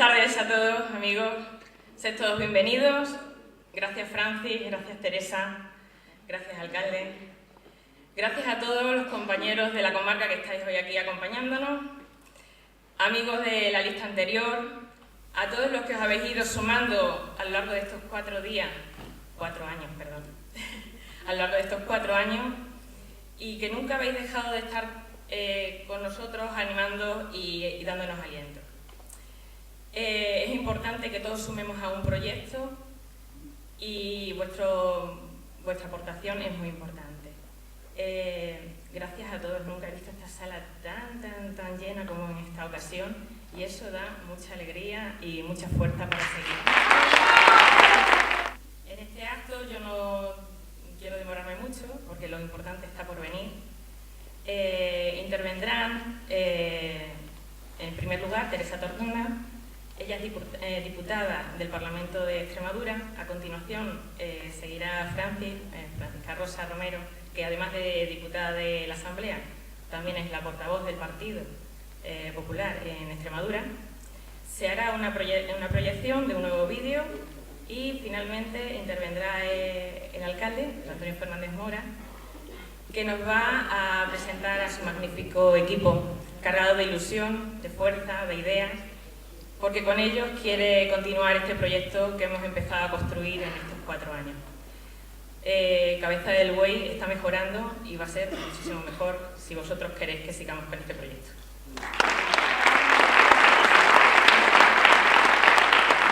tardes a todos, amigos. Sed todos bienvenidos. Gracias, Francis. Gracias, Teresa. Gracias, alcalde. Gracias a todos los compañeros de la comarca que estáis hoy aquí acompañándonos. Amigos de la lista anterior. A todos los que os habéis ido sumando a lo largo de estos 4 años, a lo largo de estos 4 años, y que nunca habéis dejado de estar con nosotros animando y dándonos aliento. Es importante que todos sumemos a un proyecto y vuestra aportación es muy importante. Gracias a todos, nunca he visto esta sala tan llena como en esta ocasión y eso da mucha alegría y mucha fuerza para seguir. En este acto yo no quiero demorarme mucho porque lo importante está por venir. Intervendrán, en primer lugar, Teresa Tortona. Ella es diputada del Parlamento de Extremadura. A continuación seguirá Francisca Rosa Romero, que además de diputada de la Asamblea, también es la portavoz del Partido Popular en Extremadura. Se hará una proyección de un nuevo vídeo y finalmente intervendrá el alcalde, Antonio Fernández Mora, que nos va a presentar a su magnífico equipo, cargado de ilusión, de fuerza, de ideas, porque con ellos quiere continuar este proyecto que hemos empezado a construir en estos 4 años. Cabeza del Buey está mejorando y va a ser muchísimo mejor si vosotros queréis que sigamos con este proyecto.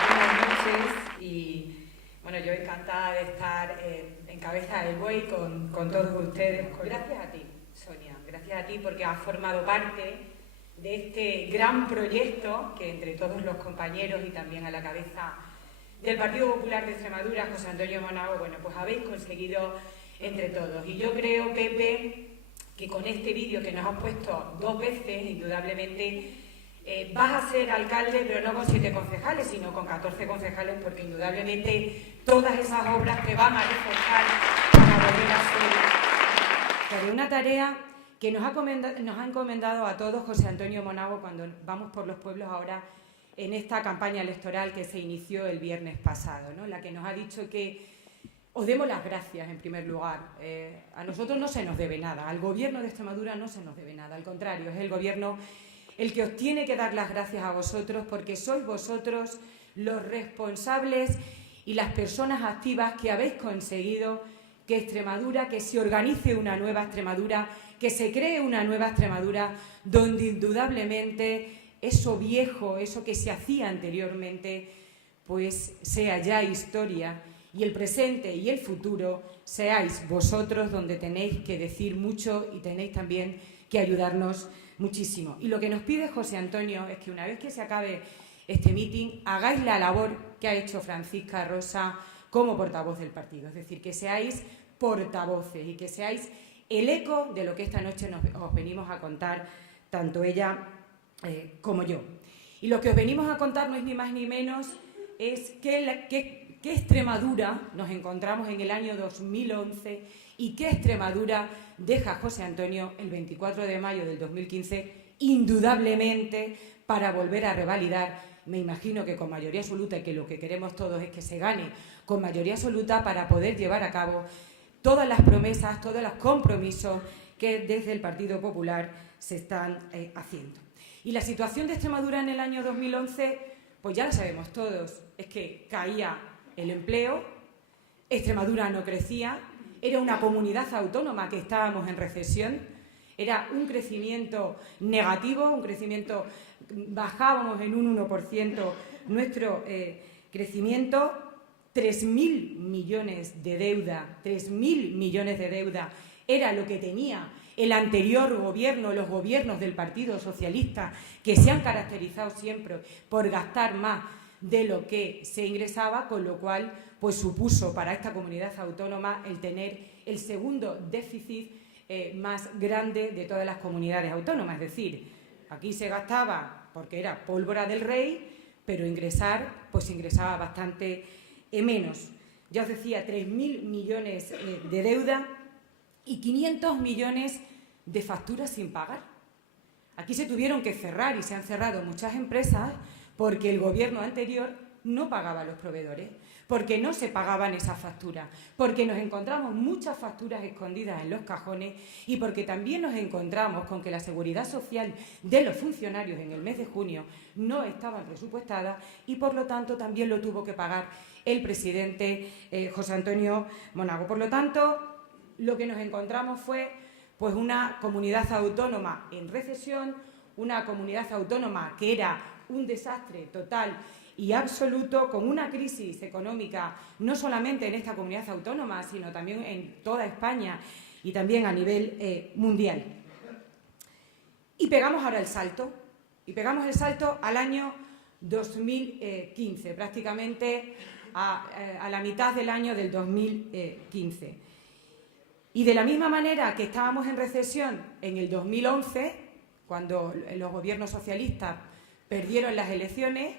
Buenas noches y bueno, yo encantada de estar en Cabeza del Buey con todos ustedes. Gracias a ti, Sonia, gracias a ti porque has formado parte de este gran proyecto que entre todos los compañeros y también a la cabeza del Partido Popular de Extremadura, José Antonio Monago, bueno, pues habéis conseguido entre todos. Y yo creo, Pepe, que con este vídeo que nos has puesto 2 veces, indudablemente, vas a ser alcalde, pero no con 7 concejales, sino con 14 concejales, porque indudablemente todas esas obras te van a reforzar para volver a ser una tarea que nos ha encomendado a todos José Antonio Monago cuando vamos por los pueblos ahora en esta campaña electoral que se inició el viernes pasado, ¿no? La que nos ha dicho que os demos las gracias en primer lugar. A nosotros no se nos debe nada, al Gobierno de Extremadura no se nos debe nada, al contrario, es el Gobierno el que os tiene que dar las gracias a vosotros porque sois vosotros los responsables y las personas activas que habéis conseguido que Extremadura, que se organice una nueva Extremadura, que se cree una nueva Extremadura donde indudablemente eso viejo, eso que se hacía anteriormente, pues sea ya historia y el presente y el futuro seáis vosotros donde tenéis que decir mucho y tenéis también que ayudarnos muchísimo. Y lo que nos pide José Antonio es que una vez que se acabe este meeting hagáis la labor que ha hecho Francisca Rosa como portavoz del partido, es decir, que seáis portavoces y que seáis el eco de lo que esta noche os venimos a contar, tanto ella como yo. Y lo que os venimos a contar no es ni más ni menos, es qué Extremadura nos encontramos en el año 2011 y qué Extremadura deja José Antonio el 24 de mayo del 2015, indudablemente para volver a revalidar, me imagino que con mayoría absoluta, y que lo que queremos todos es que se gane con mayoría absoluta para poder llevar a cabo todas las promesas, todos los compromisos que desde el Partido Popular se están haciendo. Y la situación de Extremadura en el año 2011, pues ya la sabemos todos, es que caía el empleo, Extremadura no crecía, era una comunidad autónoma que estábamos en recesión, era un crecimiento negativo, un crecimiento, bajábamos en un 1% nuestro crecimiento, 3.000 millones de deuda, 3.000 millones de deuda era lo que tenía el anterior gobierno, los gobiernos del Partido Socialista, que se han caracterizado siempre por gastar más de lo que se ingresaba, con lo cual pues supuso para esta comunidad autónoma el tener el segundo déficit más grande de todas las comunidades autónomas. Es decir, aquí se gastaba porque era pólvora del rey, pero ingresar, pues ingresaba bastante menos. Ya os decía, 3.000 millones de deuda y 500 millones de facturas sin pagar. Aquí se tuvieron que cerrar y se han cerrado muchas empresas porque el gobierno anterior no pagaba a los proveedores, porque no se pagaban esas facturas, porque nos encontramos muchas facturas escondidas en los cajones y porque también nos encontramos con que la seguridad social de los funcionarios en el mes de junio no estaba presupuestada y, por lo tanto, también lo tuvo que pagar el presidente José Antonio Monago. Por lo tanto, lo que nos encontramos fue pues una comunidad autónoma en recesión, una comunidad autónoma que era un desastre total y absoluto, con una crisis económica no solamente en esta comunidad autónoma, sino también en toda España y también a nivel mundial. Y pegamos ahora el salto, al año 2015, prácticamente a la mitad del año del 2015. Y de la misma manera que estábamos en recesión en el 2011, cuando los gobiernos socialistas perdieron las elecciones,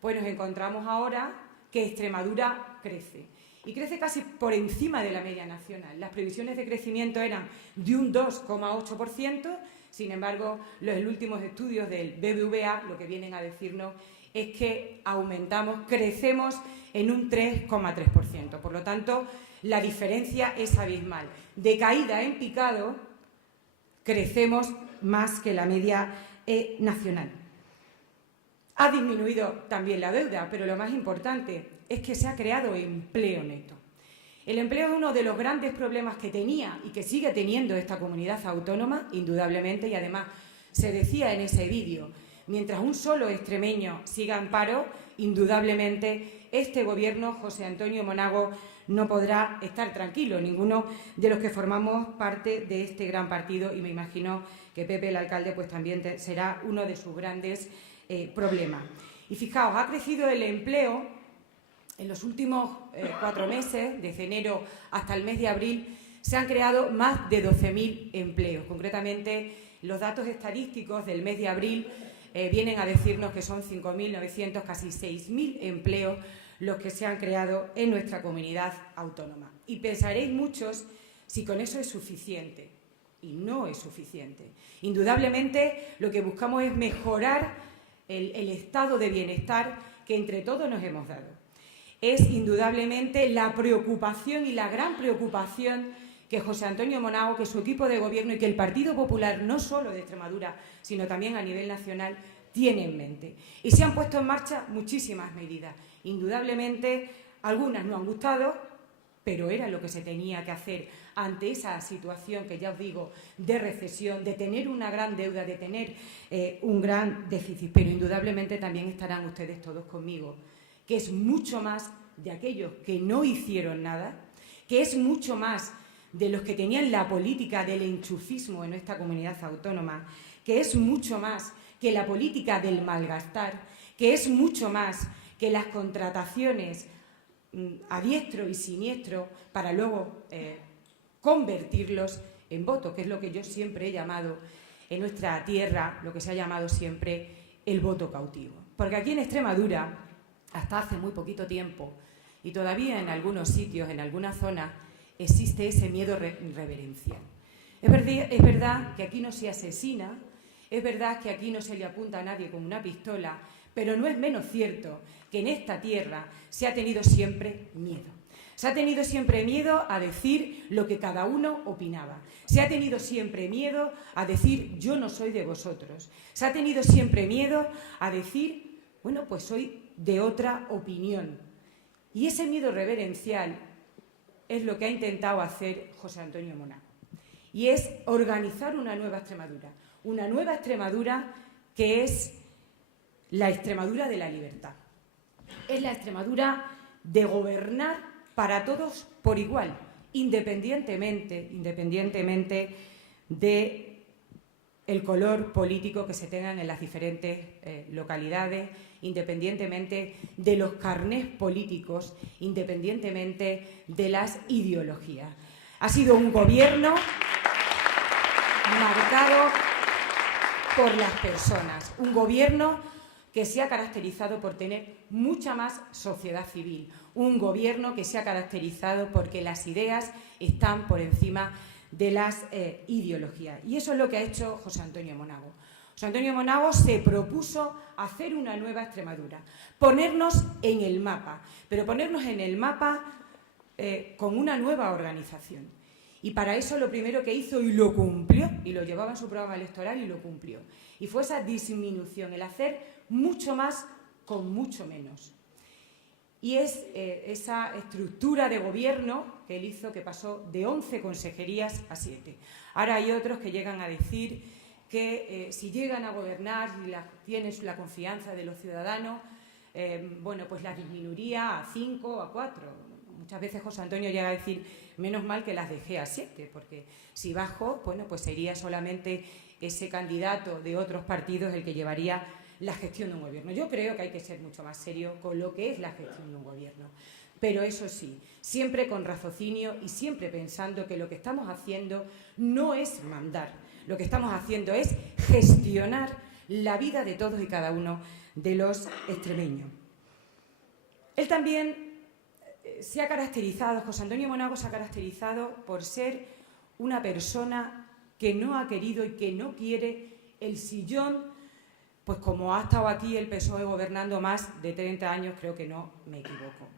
pues nos encontramos ahora que Extremadura crece. Y crece casi por encima de la media nacional. Las previsiones de crecimiento eran de un 2,8%, sin embargo, los últimos estudios del BBVA lo que vienen a decirnos es que crecemos en un 3,3%. Por lo tanto, la diferencia es abismal. De caída en picado, crecemos más que la media nacional. Ha disminuido también la deuda, pero lo más importante es que se ha creado empleo neto. El empleo es uno de los grandes problemas que tenía y que sigue teniendo esta comunidad autónoma, indudablemente, y además se decía en ese vídeo, mientras un solo extremeño siga en paro, indudablemente este gobierno, José Antonio Monago, no podrá estar tranquilo, ninguno de los que formamos parte de este gran partido, y me imagino que Pepe, el alcalde, pues también será uno de sus grandes problemas. Y fijaos, ha crecido el empleo en los últimos 4 meses, desde enero hasta el mes de abril, se han creado más de 12.000 empleos. Concretamente, los datos estadísticos del mes de abril vienen a decirnos que son 5.900, casi 6.000 empleos los que se han creado en nuestra comunidad autónoma. Y pensaréis muchos si con eso es suficiente. Y no es suficiente. Indudablemente, lo que buscamos es mejorar el estado de bienestar que entre todos nos hemos dado. Es indudablemente la preocupación y la gran preocupación que José Antonio Monago, que su equipo de gobierno y que el Partido Popular, no solo de Extremadura, sino también a nivel nacional, tiene en mente. Y se han puesto en marcha muchísimas medidas. Indudablemente, algunas no han gustado, pero era lo que se tenía que hacer ante esa situación que ya os digo, de recesión, de tener una gran deuda, de tener un gran déficit. Pero indudablemente también estarán ustedes todos conmigo, que es mucho más de aquellos que no hicieron nada, que es mucho más de los que tenían la política del enchufismo en nuestra comunidad autónoma, que es mucho más que la política del malgastar, que es mucho más que las contrataciones a diestro y siniestro para luego convertirlos en voto, que es lo que yo siempre he llamado en nuestra tierra, lo que se ha llamado siempre el voto cautivo. Porque aquí en Extremadura, hasta hace muy poquito tiempo, y todavía en algunos sitios, en algunas zonas, existe ese miedo reverencial. Es verdad que aquí no se asesina, es verdad que aquí no se le apunta a nadie con una pistola, pero no es menos cierto que en esta tierra se ha tenido siempre miedo. Se ha tenido siempre miedo a decir lo que cada uno opinaba. Se ha tenido siempre miedo a decir yo no soy de vosotros. Se ha tenido siempre miedo a decir, bueno, pues soy de otra opinión. Y ese miedo reverencial es lo que ha intentado hacer José Antonio Monago. Y es organizar una nueva Extremadura que es la Extremadura de la libertad. Es la Extremadura de gobernar para todos por igual, independientemente de el color político que se tengan en las diferentes localidades, independientemente de los carnés políticos, independientemente de las ideologías. Ha sido un gobierno marcado por las personas, un gobierno que se ha caracterizado por tener mucha más sociedad civil, un gobierno que se ha caracterizado porque las ideas están por encima de las ideologías. Y eso es lo que ha hecho José Antonio Monago. José Antonio Monago se propuso hacer una nueva Extremadura, ponernos en el mapa, pero ponernos en el mapa con una nueva organización. Y para eso lo primero que hizo, y lo cumplió, y lo llevaba en su programa electoral y lo cumplió, y fue esa disminución, el hacer mucho más con mucho menos. Y es esa estructura de gobierno que él hizo, que pasó de 11 consejerías a 7. Ahora hay otros que llegan a decir que si llegan a gobernar y tienen la confianza de los ciudadanos, bueno, pues las disminuiría a 5 o a 4. Muchas veces José Antonio llega a decir, menos mal que las dejé a 7, porque si bajo, bueno, pues sería solamente ese candidato de otros partidos el que llevaría la gestión de un gobierno. Yo creo que hay que ser mucho más serio con lo que es la gestión de un gobierno. Pero eso sí, siempre con raciocinio y siempre pensando que lo que estamos haciendo no es mandar, lo que estamos haciendo es gestionar la vida de todos y cada uno de los extremeños. Él también se ha caracterizado, José Antonio Monago se ha caracterizado por ser una persona que no ha querido y que no quiere el sillón. Pues como ha estado aquí el PSOE gobernando más de 30 años, creo que no me equivoco.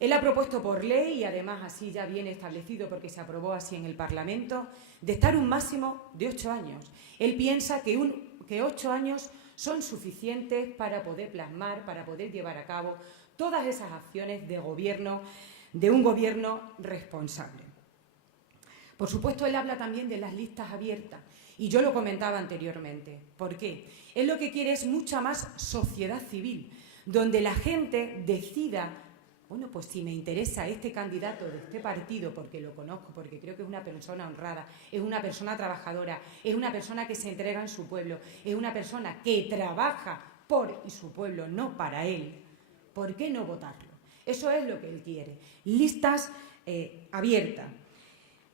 Él ha propuesto por ley, y además así ya viene establecido porque se aprobó así en el Parlamento, de estar un máximo de 8 años. Él piensa que 8 años son suficientes para poder plasmar, para poder llevar a cabo todas esas acciones de gobierno, de un gobierno responsable. Por supuesto, él habla también de las listas abiertas. Y yo lo comentaba anteriormente. ¿Por qué? Él lo que quiere es mucha más sociedad civil, donde la gente decida, bueno, pues si me interesa este candidato de este partido, porque lo conozco, porque creo que es una persona honrada, es una persona trabajadora, es una persona que se entrega en su pueblo, es una persona que trabaja por y su pueblo, no para él, ¿por qué no votarlo? Eso es lo que él quiere. Listas abiertas.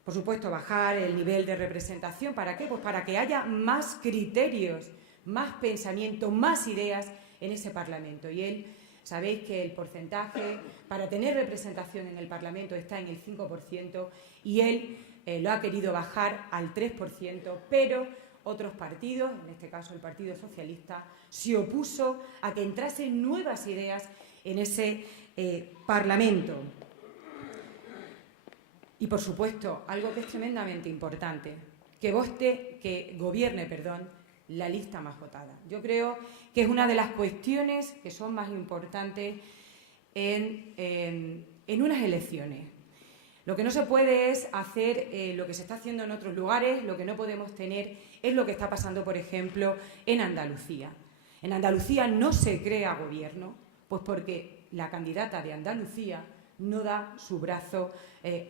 Por supuesto, bajar el nivel de representación. ¿Para qué? Pues para que haya más criterios, más pensamiento, más ideas en ese Parlamento. Y él, sabéis que el porcentaje para tener representación en el Parlamento está en el 5%, y él lo ha querido bajar al 3%, pero otros partidos, en este caso el Partido Socialista, se opuso a que entrasen nuevas ideas en ese Parlamento. Y, por supuesto, algo que es tremendamente importante, que gobierne la lista más votada. Yo creo que es una de las cuestiones que son más importantes en unas elecciones. Lo que no se puede es hacer lo que se está haciendo en otros lugares, lo que no podemos tener es lo que está pasando, por ejemplo, en Andalucía. En Andalucía no se crea gobierno, pues porque la candidata de Andalucía no da su brazo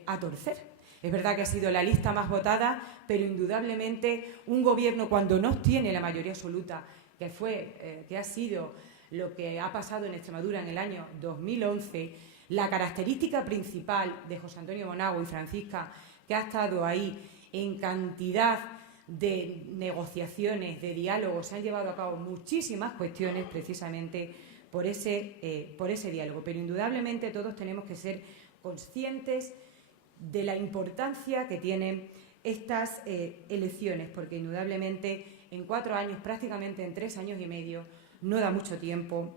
a torcer. Es verdad que ha sido la lista más votada, pero indudablemente un gobierno, cuando no tiene la mayoría absoluta, que ha sido lo que ha pasado en Extremadura en el año 2011, la característica principal de José Antonio Monago y Francisca, que ha estado ahí en cantidad de negociaciones, de diálogos, se han llevado a cabo muchísimas cuestiones precisamente por ese diálogo. Pero indudablemente todos tenemos que ser conscientes de la importancia que tienen estas elecciones, porque indudablemente en 4 años, prácticamente en 3 años y medio, no da mucho tiempo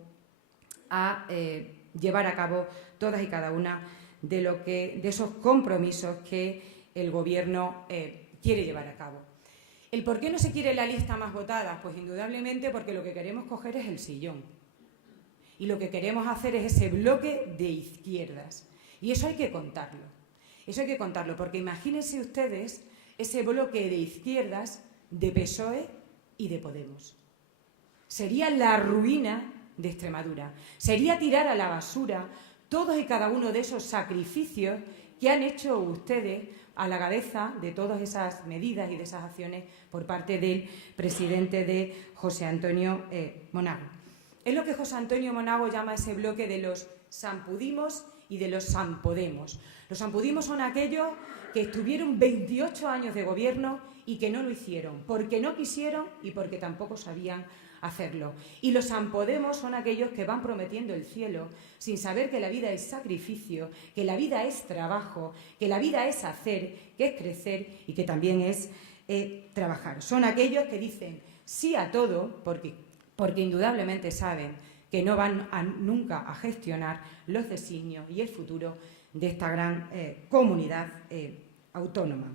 a llevar a cabo todas y cada una de esos compromisos que el Gobierno quiere llevar a cabo. ¿El por qué no se quiere la lista más votada? Pues indudablemente porque lo que queremos coger es el sillón. Y lo que queremos hacer es ese bloque de izquierdas. Y eso hay que contarlo. Eso hay que contarlo, porque imagínense ustedes ese bloque de izquierdas de PSOE y de Podemos. Sería la ruina de Extremadura. Sería tirar a la basura todos y cada uno de esos sacrificios que han hecho ustedes a la cabeza de todas esas medidas y de esas acciones por parte del presidente de José Antonio Monago. Es lo que José Antonio Monago llama ese bloque de los Sampudimos y de los Sampodemos. Los Sampudimos son aquellos que estuvieron 28 años de gobierno y que no lo hicieron, porque no quisieron y porque tampoco sabían hacerlo. Y los Sampodemos son aquellos que van prometiendo el cielo sin saber que la vida es sacrificio, que la vida es trabajo, que la vida es hacer, que es crecer y que también es trabajar. Son aquellos que dicen: sí a todo, porque indudablemente saben que no van nunca a gestionar los designios y el futuro de esta gran comunidad autónoma.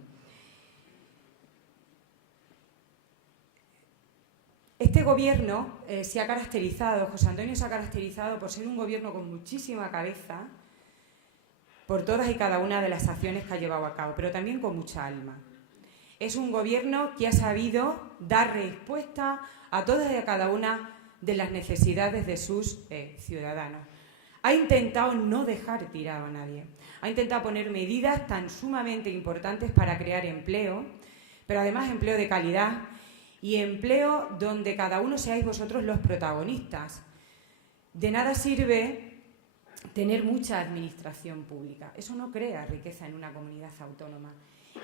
Este gobierno se ha caracterizado, José Antonio se ha caracterizado por ser un gobierno con muchísima cabeza, por todas y cada una de las acciones que ha llevado a cabo, pero también con mucha alma. Es un gobierno que ha sabido dar respuesta a todas y a cada una de las necesidades de sus ciudadanos. Ha intentado no dejar tirado a nadie. Ha intentado poner medidas tan sumamente importantes para crear empleo, pero además empleo de calidad y empleo donde cada uno seáis vosotros los protagonistas. De nada sirve tener mucha administración pública. Eso no crea riqueza en una comunidad autónoma.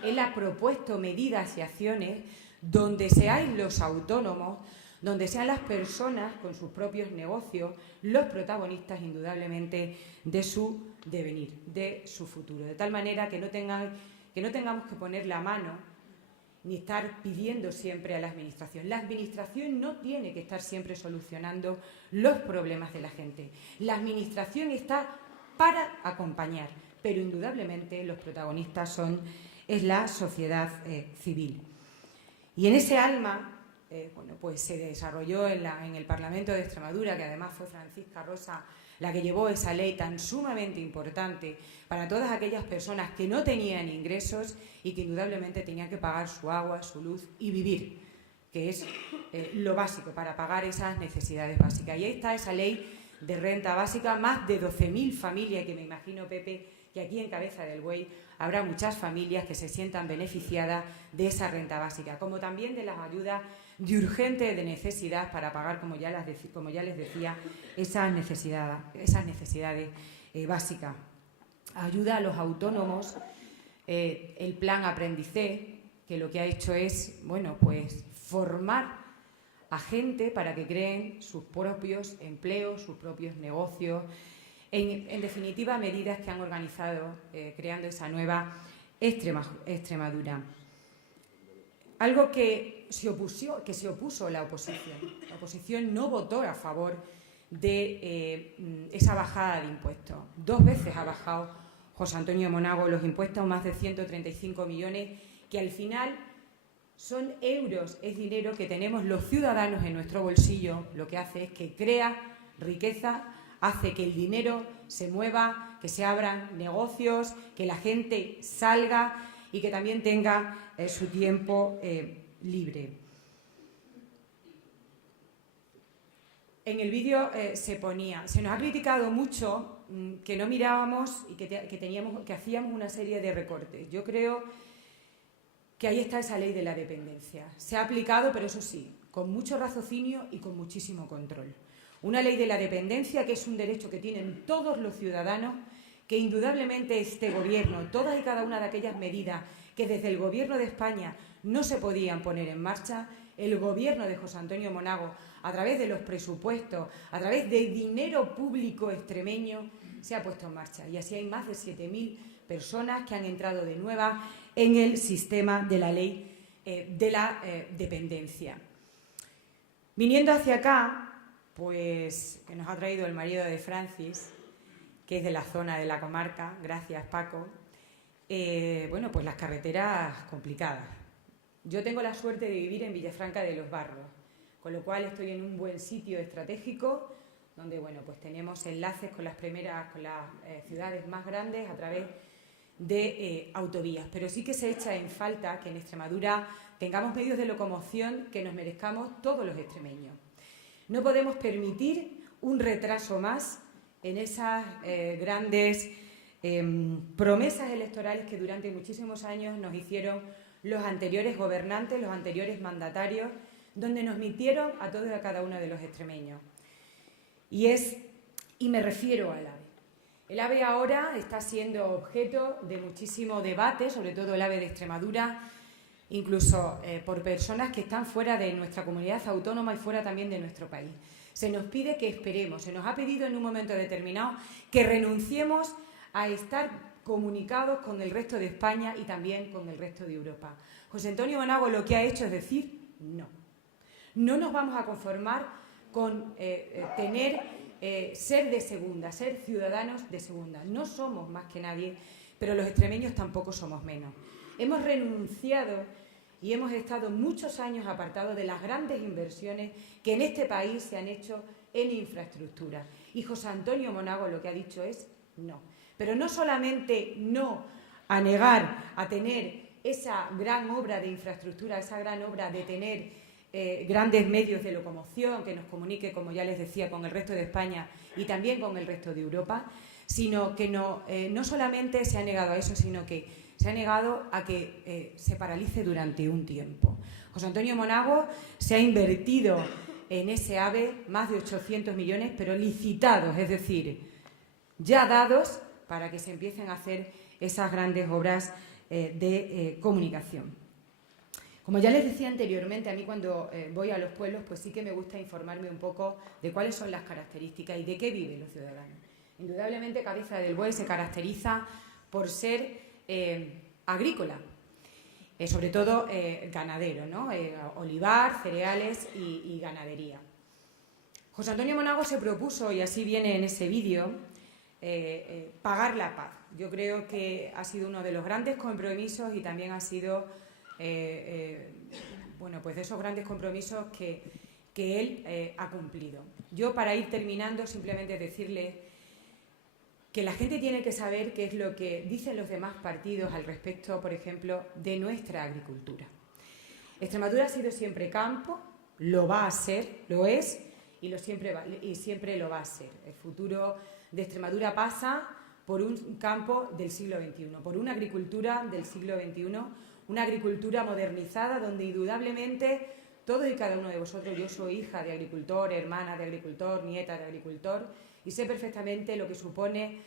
Él ha propuesto medidas y acciones donde seáis los autónomos, donde sean las personas con sus propios negocios los protagonistas indudablemente de su devenir, de su futuro. De tal manera que no tengamos que poner la mano ni estar pidiendo siempre a la Administración. La Administración no tiene que estar siempre solucionando los problemas de la gente. La Administración está para acompañar, pero indudablemente los protagonistas es la sociedad civil. Y en ese alma, pues se desarrolló en el Parlamento de Extremadura, que además fue Francisca Rosa la que llevó esa ley tan sumamente importante para todas aquellas personas que no tenían ingresos y que indudablemente tenían que pagar su agua, su luz y vivir, que es lo básico para pagar esas necesidades básicas. Y ahí está esa ley de renta básica, más de 12.000 familias, que me imagino, Pepe, que aquí en Cabeza del Buey habrá muchas familias que se sientan beneficiadas de esa renta básica, como también de las ayudas de urgente de necesidad para pagar, como ya les decía, esas necesidades básicas. Ayuda a los autónomos, el plan Aprendicé, que lo que ha hecho es, pues formar a gente para que creen sus propios empleos, sus propios negocios, en definitiva, medidas que han organizado creando esa nueva Extremadura. Algo que se opuso la oposición. La oposición no votó a favor de esa bajada de impuestos. 2 veces ha bajado José Antonio Monago los impuestos, más de 135 millones, que al final son euros, es dinero que tenemos los ciudadanos en nuestro bolsillo. Lo que hace es que crea riqueza, hace que el dinero se mueva, que se abran negocios, que la gente salga y que también tenga su tiempo libre. En el vídeo se nos ha criticado mucho que no mirábamos y que hacíamos una serie de recortes. Yo creo que ahí está esa ley de la dependencia. Se ha aplicado, pero eso sí, con mucho raciocinio y con muchísimo control. Una ley de la dependencia que es un derecho que tienen todos los ciudadanos, que indudablemente este Gobierno, todas y cada una de aquellas medidas que desde el Gobierno de España no se podían poner en marcha, el Gobierno de José Antonio Monago, a través de los presupuestos, a través de dinero público extremeño, se ha puesto en marcha. Y así hay más de 7.000 personas que han entrado de nueva en el sistema de la ley de la dependencia. Viniendo hacia acá, pues que nos ha traído el marido de Francis, que es de la zona de la comarca, gracias Paco, pues las carreteras complicadas. Yo tengo la suerte de vivir en Villafranca de los Barros, con lo cual estoy en un buen sitio estratégico, donde pues tenemos enlaces con las ciudades más grandes a través de autovías. Pero sí que se echa en falta que en Extremadura tengamos medios de locomoción que nos merezcamos todos los extremeños. No podemos permitir un retraso más en esas grandes promesas electorales que durante muchísimos años nos hicieron los anteriores gobernantes, los anteriores mandatarios, donde nos mintieron a todos y a cada uno de los extremeños. Y me refiero al AVE. El AVE ahora está siendo objeto de muchísimo debate, sobre todo el AVE de Extremadura, incluso por personas que están fuera de nuestra comunidad autónoma y fuera también de nuestro país. Se nos pide que esperemos, se nos ha pedido en un momento determinado que renunciemos a estar comunicados con el resto de España y también con el resto de Europa. José Antonio Monago lo que ha hecho es decir no. No nos vamos a conformar con ser de segunda, ser ciudadanos de segunda. No somos más que nadie, pero los extremeños tampoco somos menos. Hemos renunciado y hemos estado muchos años apartados de las grandes inversiones que en este país se han hecho en infraestructura. Y José Antonio Monago lo que ha dicho es no. Pero no solamente no a negar a tener esa gran obra de infraestructura, esa gran obra de tener grandes medios de locomoción que nos comunique, como ya les decía, con el resto de España y también con el resto de Europa, sino que no solamente se ha negado a eso, sino que se ha negado a que se paralice durante un tiempo. José Antonio Monago se ha invertido en ese AVE más de 800 millones, pero licitados, es decir, ya dados para que se empiecen a hacer esas grandes obras de comunicación. Como ya les decía anteriormente, a mí cuando voy a los pueblos, pues sí que me gusta informarme un poco de cuáles son las características y de qué viven los ciudadanos. Indudablemente, Cabeza del Buey se caracteriza por ser agrícola, sobre todo ganadero, ¿no? Olivar, cereales y ganadería. José Antonio Monago se propuso, y así viene en ese vídeo, pagar la paz. Yo creo que ha sido uno de los grandes compromisos y también ha sido bueno, pues de esos grandes compromisos que él ha cumplido. Yo, para ir terminando, simplemente decirle que la gente tiene que saber qué es lo que dicen los demás partidos al respecto, por ejemplo, de nuestra agricultura. Extremadura ha sido siempre campo, lo va a ser, lo es y siempre lo va a ser. El futuro de Extremadura pasa por un campo del siglo XXI, por una agricultura del siglo XXI, una agricultura modernizada donde indudablemente todos y cada uno de vosotros, yo soy hija de agricultor, hermana de agricultor, nieta de agricultor, y sé perfectamente lo que supone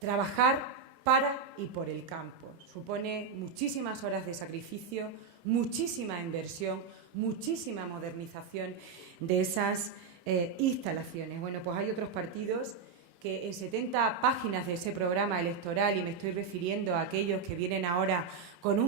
trabajar para y por el campo. Supone muchísimas horas de sacrificio, muchísima inversión, muchísima modernización de esas instalaciones. Bueno, pues hay otros partidos que en 70 páginas de ese programa electoral, y me estoy refiriendo a aquellos que vienen ahora con un